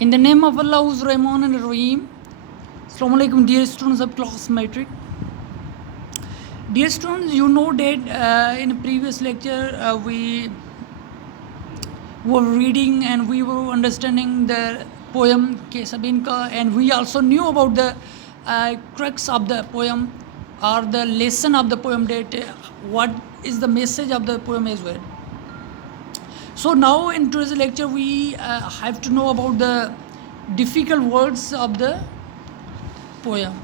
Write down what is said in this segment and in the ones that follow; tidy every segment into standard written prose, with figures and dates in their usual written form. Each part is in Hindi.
In the name of Allah, who's Rahman and Rahim. Assalamu alaikum, dear students of class metric. Dear students, you know that in a previous lecture we were reading and we were understanding the poem Ke Sabin Ka, and we also knew about the crux of the poem or the lesson of the poem, that what is the message of the poem as well. So now in today's lecture we have to know about the difficult words of the poem.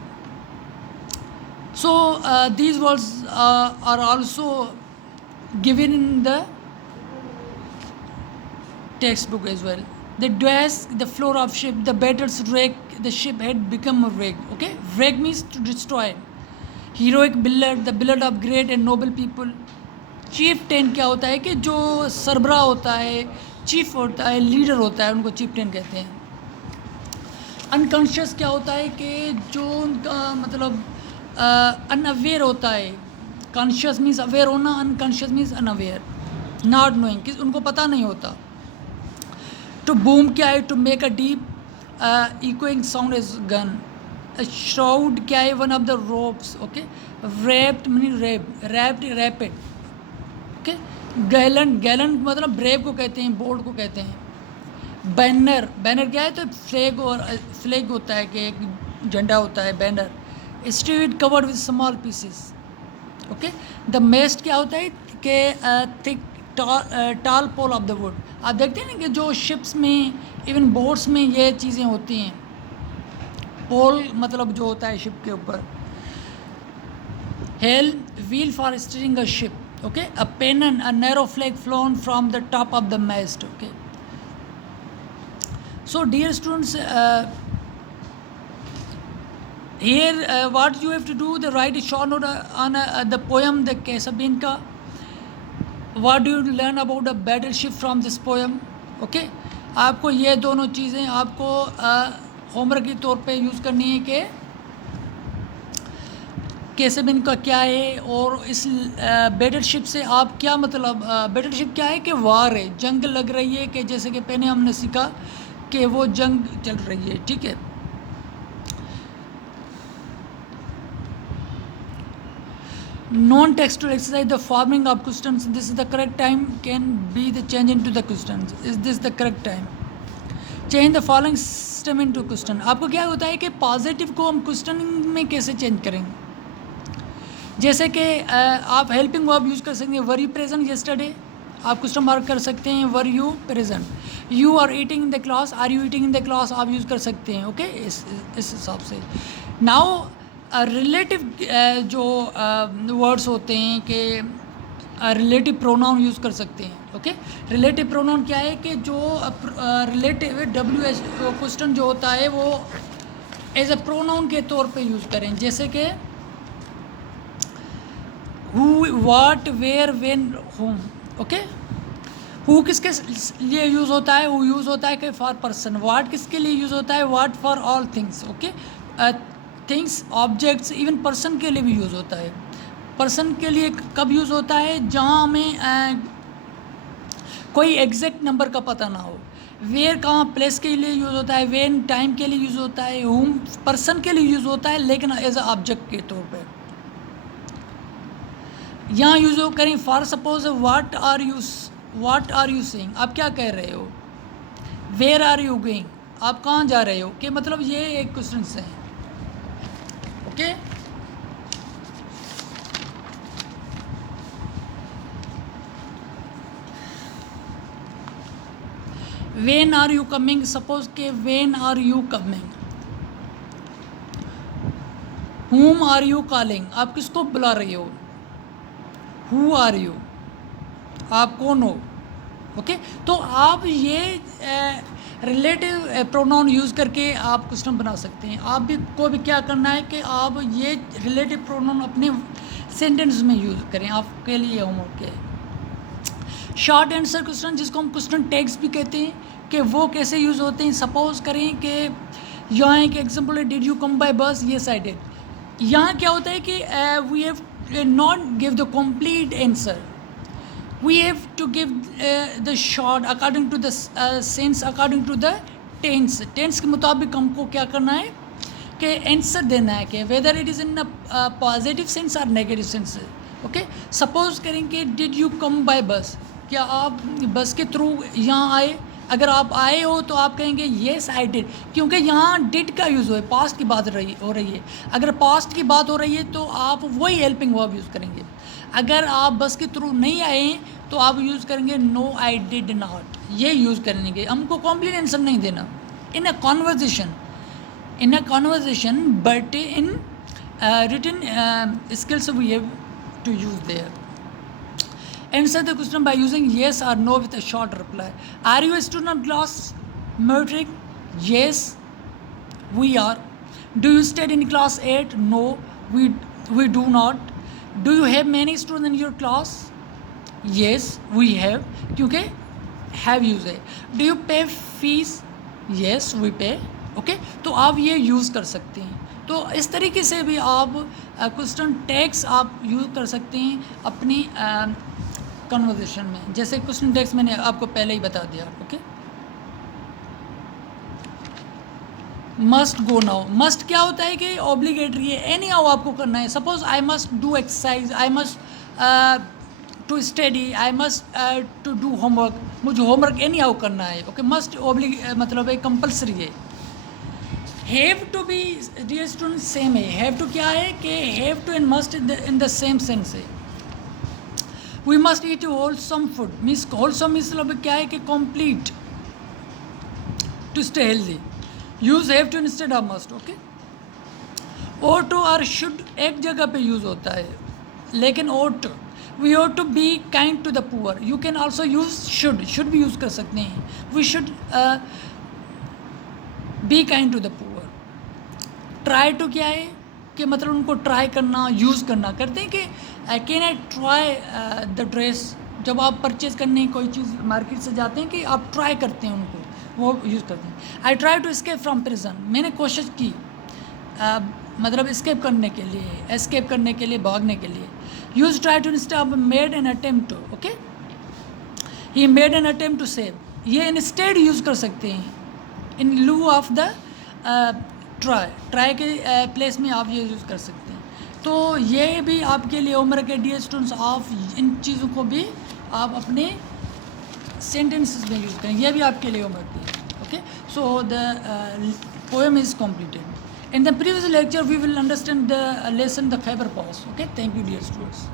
So these words are also given in the textbook as well. The desk, the floor of ship, the battle's wreck, the ship had become a wreck. Okay, wreck means to destroy. Heroic billard, the billard of great and noble people. Chief ten क्या होता है कि जो सरबरा होता है, चीफ होता है, लीडर होता है, उनको चीफ टेन कहते हैं. अनकॉन्शियस क्या होता है कि जो उनका मतलब अनअवेयर होता है. कॉन्शियस मीन्स अवेयर होना, unconscious means unaware, not knowing, कि उनको पता नहीं होता. टू बूम क्या है? To make a deep echoing sound as gun. Shroud क्या है? One of the ropes. Okay, wrapped meaning wrapped, rapid. Okay, gallant, gallant मतलब ब्रेव को कहते हैं, बोल्ड को कहते हैं. बैनर, बैनर क्या है? तो फ्लैग, और फ्लैग होता है कि एक झंडा होता है, banner. Street covered with small pieces. Okay, the mast क्या होता है कि थिक टाल पोल ऑफ द वुड. आप देखते हैं ना कि जो शिप्स में, इवन बोट्स में ये चीज़ें होती हैं. पोल मतलब जो होता है शिप के ऊपर. Helm, wheel for steering a ship. Okay, a pennon, a narrow flag flown from the top of the mast. Okay, so dear students, here what you have to do, the write a short note on the poem the Ke Sabin Ka. What do you learn about the battleship from this poem? Okay, आपको ये दोनों चीज़ें आपको होमवर्क के तौर पे यूज़ करनी है कि के सबिन का क्या है, और इस बैटलशिप से आप क्या मतलब. बैटलशिप क्या है? कि वार है, जंग लग रही है, कि जैसे कि पहले हमने सीखा कि वो जंग चल रही है. ठीक है, non textual exercise, the forming of questions. This is the correct time, can be the change into the questions. Is this the correct time? Change the following system into question. आपको क्या होता है कि पॉजिटिव को हम क्वेश्चन में कैसे चेंज करेंगे. जैसे कि आप हेल्पिंग वर्ब यूज़ कर सकते हैं. वर यू प्रेजेंट येस्टरडे, आप क्वेश्चन मार्क कर सकते हैं. Were you present. You are eating in the class, are you eating in the class आप यूज़ कर सकते हैं. ओके, इस हिसाब से. नाउ रिलेटिव जो वर्ड्स होते हैं कि रिलेटिव प्रोनाउन यूज़ कर सकते हैं. ओके, रिलेटिव प्रोनाउन क्या है कि जो रिलेटिव WH क्वेश्चन जो होता है वो एज अ प्रोनाउन के तौर पे यूज़ करें. जैसे कि who, what, where, when, home. Okay, who किसके लिए यूज़ होता है? हु यूज़ होता है कि फॉर पर्सन. वाट किसके लिए यूज़ होता है? वाट for all things. Okay, things, objects, even person के लिए भी यूज़ होता है. पर्सन के लिए कब यूज़ होता है? जहाँ हमें कोई एग्जैक्ट नंबर का पता ना हो. वेयर कहाँ, प्लेस के लिए यूज़ होता है. वेन, टाइम के लिए यूज़ होता है. हुम, पर्सन के लिए यूज़ होता है, लेकिन एज अ ऑब्जेक्ट के तौर पर. यहाँ यूज़ करें for suppose, what are you saying, आप क्या कह रहे हो. वेयर आर यू गोइंग, आप कहाँ जा रहे हो, कि मतलब ये एक क्वेश्चन है. Okay, when are you coming, suppose के when are you coming. Whom are you calling, आप किसको बुला रहे हो. हु आर यू, आप कौन हो. ओके, तो आप ये रिलेटिव प्रोनाउन यूज़ करके आप क्वेश्चन बना सकते हैं. आप भी को भी क्या करना है कि आप ये रिलेटिव प्रोनाउन अपने सेंटेंस में यूज़ करें. आपके लिए होमवर्क है. शॉर्ट आंसर क्वेश्चन, जिसको हम क्वेश्चन टैग्स भी कहते हैं, कि वो कैसे यूज़ होते हैं. सपोज करें कि यहाँ एक एग्जाम्पल है, did you come by bus. Yes I did. यहाँ क्या होता है कि we have not give the complete answer. We have to give the short according to the sense, according to the tense, tense के मुताबिक हमको क्या करना है कि आंसर देना है कि whether it is in a positive sense और नेगेटिव सेंस। ओके, सपोज करेंगे डिड यू कम बाय बस, क्या आप बस के थ्रू यहाँ आए? अगर आप आए हो तो आप कहेंगे येस आई डिड, क्योंकि यहाँ डिड का यूज़ है, पास्ट की बात हो रही है। अगर पास्ट की बात हो रही है तो आप वही हेल्पिंग वर्ब यूज़ करेंगे। अगर आप बस के थ्रू नहीं आए तो आप यूज़ करेंगे नो आई डिड नॉट, ये यूज़ करेंगे। हमको कॉम्प्लीट आंसर नहीं देना in a conversation, but in written skills we have to use there. Answer the question by using yes or no with a short reply. Are you a student of class metric? Yes, we are. Do you study in class 8? No, we do not. Do you have many students in your class? Yes, we have. क्योंकि have यूज है. Do you pay fees? Yes, we pay. Okay, तो आप ये यूज़ कर सकते हैं। तो इस तरीके से भी आप क्वेश्चन टैग्स आप यूज़ कर सकते हैं अपनी कन्वर्सेशन में। जैसे क्वेश्चन टैग्स मैंने आपको पहले ही बता दिया। Okay, must go now, must क्या होता है कि ऑब्लिगेटरी है, एनी हाउ आपको करना है। Suppose I must do exercise, I must to study, I must to do homework, मुझे होमवर्क एनी हाउ करना है। ओके, मस्ट मतलब एक कंपल्सरी है। हैव टू भी डियर स्टूडेंट सेम है। हैव टू क्या है कि have to and must in the same sense है। We must eat wholesome food, means wholesome मतलब क्या है कि complete to stay healthy. Use have to instead of must. Okay, ought to और शुड एक जगह पे यूज़ होता है, लेकिन ought to, we ought to be kind to the poor, you can also use should भी यूज़ कर सकते हैं। we should be kind to the poor। Try to क्या है कि मतलब उनको ट्राई करना, यूज़ करना। करते हैं कि can I try the dress, जब आप परचेज़ करने कोई चीज़ मार्केट से जाते हैं कि आप ट्राई करते हैं उनको, वो यूज़ करते हैं। I try to escape from prison, मैंने कोशिश की मतलब एस्केप करने के लिए, भागने के लिए। Use try to instead of made an attempt to. Okay, he made an attempt to save, ये इंस्टेड यूज़ कर सकते हैं in lieu of the try के प्लेस में आप ये यूज़ कर सकते हैं। तो ये भी आपके लिए होमवर्क के डियर स्टूडेंट्स, आप इन चीज़ों को भी आप अपने सेंटेंसेस में यूज़ करें, ये भी आपके लिए होमवर्क है। Okay, so the poem is completed। In the previous lecture we will understand the lesson the Khyber Pass. Okay, thank you dear students.